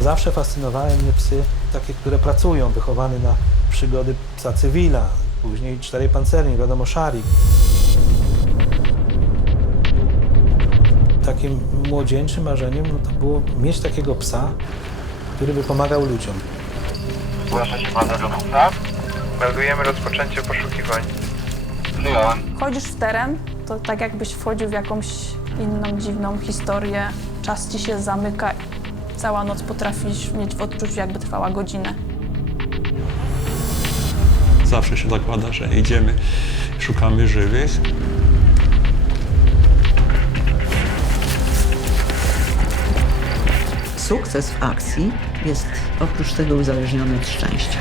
Zawsze fascynowały mnie psy takie, które pracują, wychowany na przygody psa cywila, później czterej pancerni, wiadomo, szarik. Takim młodzieńczym marzeniem no to było mieć takiego psa, który by pomagał ludziom. Zgłasza się pan do dowódca? Meldujemy rozpoczęcie poszukiwań. Przyjąłem. Wchodzisz w teren, to tak jakbyś wchodził w jakąś inną, dziwną historię. Czas ci się zamyka. Cała noc potrafisz mieć w odczuciu, jakby trwała godzinę. Zawsze się zakłada, że idziemy, szukamy żywych. Sukces w akcji jest oprócz tego uzależniony od szczęścia.